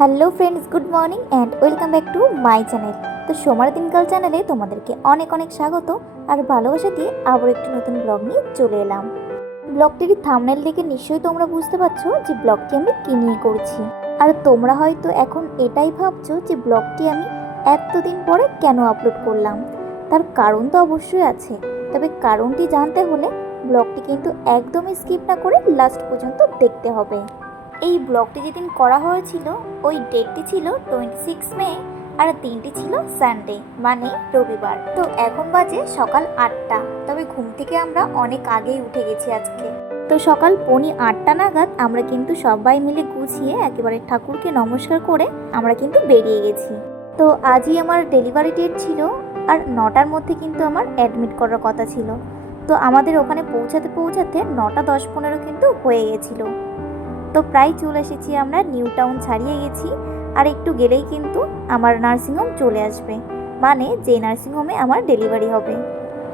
Hello friends, good morning and welcome back to my channel. তো সোমার দিনকাল চ্যানেলে তোমাদেরকে অনেক অনেক স্বাগত আর ভালোবাসা দিয়ে আবার একটি নতুন ব্লগ নিয়ে চলে এলাম। ব্লগটির থামনেল দেখে নিশ্চয়ই তোমরা বুঝতে পারছ যে ব্লগটি আমি কী নিয়ে করছি। আর তোমরা হয়তো এখন এটাই ভাবছ যে ব্লগটি আমি এতদিন পরে কেন আপলোড করলাম। তার কারণ তো অবশ্যই আছে, তবে কারণটি জানতে হলে ব্লগটি কিন্তু একদমই স্কিপ না করে লাস্ট পর্যন্ত দেখতে হবে। এই ব্লগটি যেদিন করা হয়েছিল, ওই ডেটটি ছিল টোয়েন্টি সিক্স মে আর দিনটি ছিল সানডে মানে রবিবার। তো এখন বাজে সকাল আটটা। তবে ঘুম থেকে আমরা অনেক আগেই উঠে গেছি আজকে। তো সকাল পনি আটটা নাগাদ আমরা কিন্তু সবাই মিলে গুছিয়ে একেবারে ঠাকুরকে নমস্কার করে আমরা কিন্তু বেরিয়ে গেছি। তো আজই আমার ডেলিভারি ডেট ছিল আর নটার মধ্যে কিন্তু আমার অ্যাডমিট করার কথা ছিল। তো আমাদের ওখানে পৌঁছাতে পৌঁছাতে নটা দশ পনেরো কিন্তু হয়ে গেছিল। তো প্রায় চলে এসেছি আমরা, নিউ টাউন ছাড়িয়ে গেছি। আর একটু গেলেই কিন্তু আমার নার্সিংহোম চলে আসবে। মানে যে নার্সিংহোমে আমার ডেলিভারি হবে।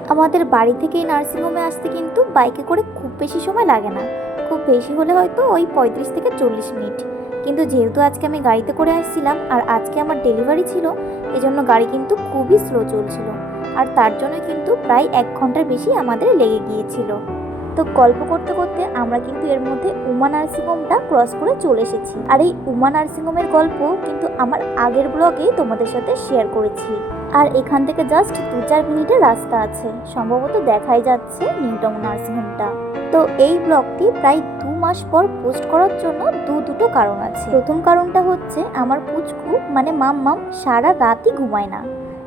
আমাদের বাড়ি থেকে এই নার্সিংহোমে আসতে কিন্তু বাইকে করে খুব বেশি সময় লাগে না। খুব বেশি হলে হয়তো ওই পঁয়ত্রিশ থেকে চল্লিশ মিনিট। কিন্তু যেহেতু আজকে আমি গাড়িতে করে আসছিলাম আর আজকে আমার ডেলিভারি ছিল, এজন্য গাড়ি কিন্তু খুবই স্লো চলছিল। আর তার জন্য কিন্তু প্রায় এক ঘণ্টার বেশি আমাদের লেগে গিয়েছিল। তো গল্প করতে করতে আমরা কিন্তু এর মধ্যে উমা নার্সিংহোমটা ক্রস করে চলে এসেছি। আর এই উমা নার্সিংহোমের গল্প কিন্তু আমার আগের ব্লগেই তোমাদের সাথে শেয়ার করেছি। আর এখান থেকে জাস্ট দু চার মিনিটের রাস্তা আছে। সম্ভবত দেখাই যাচ্ছে নিউ টাউন নার্সিংহোমটা। তো এই ব্লগটি প্রায় দু মাস পর পোস্ট করার জন্য দু দুটো কারণ আছে। প্রথম কারণটা হচ্ছে আমার পুচকু মানে মাম্মাম সারা রাতই ঘুমায় না।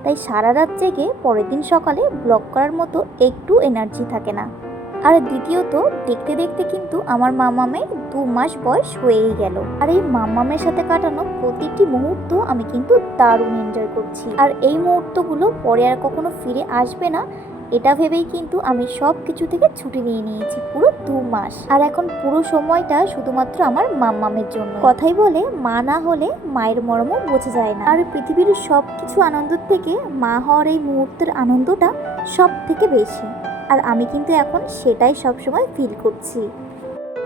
তাই সারা রাত জেগে পরের দিন সকালে ব্লগ করার মতো একটু এনার্জি থাকে না। আর দ্বিতীয়ত, দেখতে দেখতে কিন্তু আমার মামামের দু মাস বয়স হয়েই গেল। আর এই মামামের সাথে কাটানো প্রতিটি মুহূর্ত আমি কিন্তু দারুণ এনজয় করছি। আর এই মুহূর্তগুলো পরে আর কখনো ফিরে আসবে না, এটা ভেবেই কিন্তু আমি সব কিছু থেকে ছুটি নিয়ে নিয়েছি পুরো দু মাস। আর এখন পুরো সময়টা শুধুমাত্র আমার মাম্মামের জন্য। কথাই বলে, মা না হলে মায়ের মরমও বোঝা যায় না। আর পৃথিবীর সব কিছু আনন্দের থেকে মা হওয়ার এই মুহূর্তের আনন্দটা সব থেকে বেশি। আর আমি কিন্তু এখন সেটাই সবসময় ফিল করছি।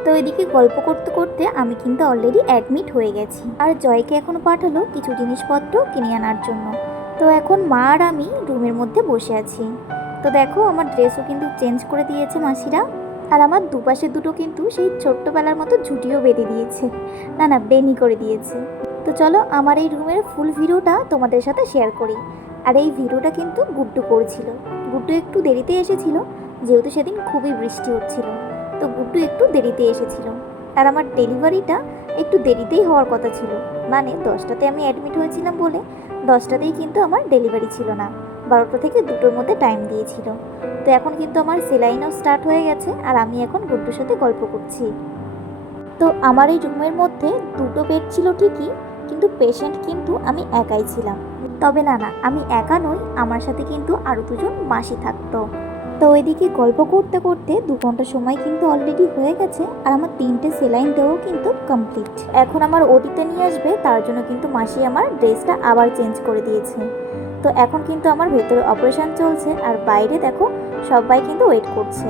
তো এদিকে গল্প করতে করতে আমি কিন্তু অলরেডি অ্যাডমিট হয়ে গেছি। আর জয়কে এখন পাঠালো কিছু জিনিসপত্র কিনে আনার জন্য। তো এখন মা আর আমি রুমের মধ্যে বসে আছি। তো দেখো আমার ড্রেসও কিন্তু চেঞ্জ করে দিয়েছে মাসিরা। আর আমার দুপাশে দুটো কিন্তু সেই ছোট্টবেলার মতো ঝুটিও বেঁধে দিয়েছে। না না বেনি করে দিয়েছে। তো চলো আমার এই রুমের ফুল ভিডিওটা তোমাদের সাথে শেয়ার করি। আর এই ভিডিওটা কিন্তু গুড্ডু করেছিল। গুড্ডু একটু দেরিতে এসেছিল, যেহেতু সেদিন খুবই বৃষ্টি হচ্ছিল। তো গুড্ডু একটু দেরিতে এসেছিল। আর আমার ডেলিভারিটা একটু দেরিতেই হওয়ার কথা ছিল। মানে দশটাতে আমি অ্যাডমিট হয়েছিলাম বলে দশটাতেই কিন্তু আমার ডেলিভারি ছিল না। বারোটা থেকে দুটোর মধ্যে টাইম দিয়েছিল। তো এখন কিন্তু আমার সেলাইনও স্টার্ট হয়ে গেছে আর আমি এখন গুড্ডুর সাথে গল্প করছি। তো আমার এই রুমের মধ্যে দুটো বেড ছিল ঠিকই, কিন্তু পেশেন্ট কিন্তু আমি একাই ছিলাম। তবে না না, আমি একা নই, আমার সাথে কিন্তু আরও দুজন মাসি থাকতো। তো ওইদিকে গল্প করতে করতে দু ঘণ্টা সময় কিন্তু অলরেডি হয়ে গেছে, আর আমার তিনটে সেলাইন দেওয়াও কিন্তু কমপ্লিট এখন আমার ওটিতে নিয়ে আসবে, তার জন্য কিন্তু মাসি আমার ড্রেসটা আবার চেঞ্জ করে দিয়েছে। তো এখন কিন্তু আমার ভেতরে অপারেশন চলছে, আর বাইরে দেখো, সবাই কিন্তু ওয়েট করছে।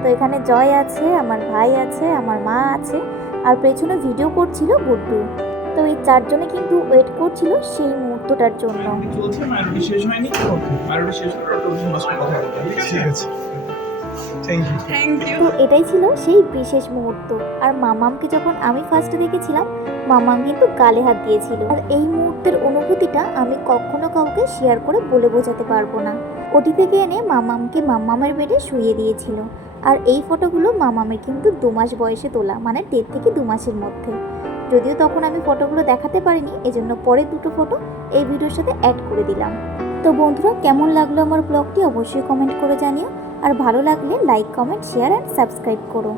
তো এখানে জয় আছে, আমার ভাই আছে, আমার মা আছে, আর পেছনে ভিডিও করছিল গুড্ডু। তো এই চারজনে কিন্তু ওয়েট করছিল সেই মুহূর্তটার জন্য। শেষ হয়নি? শেষ কথা ঠিক আছে। তো এটাই ছিল সেই বিশেষ মুহূর্ত। আর মামামকে যখন আমি ফার্স্টে দেখেছিলাম মামাম কিন্তু গালে হাত দিয়েছিল। আর এই মুহূর্তের অনুভূতিটা আমি কখনো কাউকে শেয়ার করে বলে বোঝাতে পারব না। ওটি থেকে এনে মামামকে মামামের বেডে শুয়ে দিয়েছিল। আর এই ফটোগুলো মামামের কিন্তু দু মাস বয়সে তোলা মানে দেড় থেকে দু মাসের মধ্যে। যদিও তখন আমি ফটোগুলো দেখাতে পারিনি, এজন্য পরে দুটো ফটো এই ভিডিওর সাথে অ্যাড করে দিলাম। তো বন্ধুরা, কেমন লাগল আমার ব্লগটি অবশ্যই কমেন্ট করে জানিও, আর ভালো লাগলে like comment share and subscribe করো।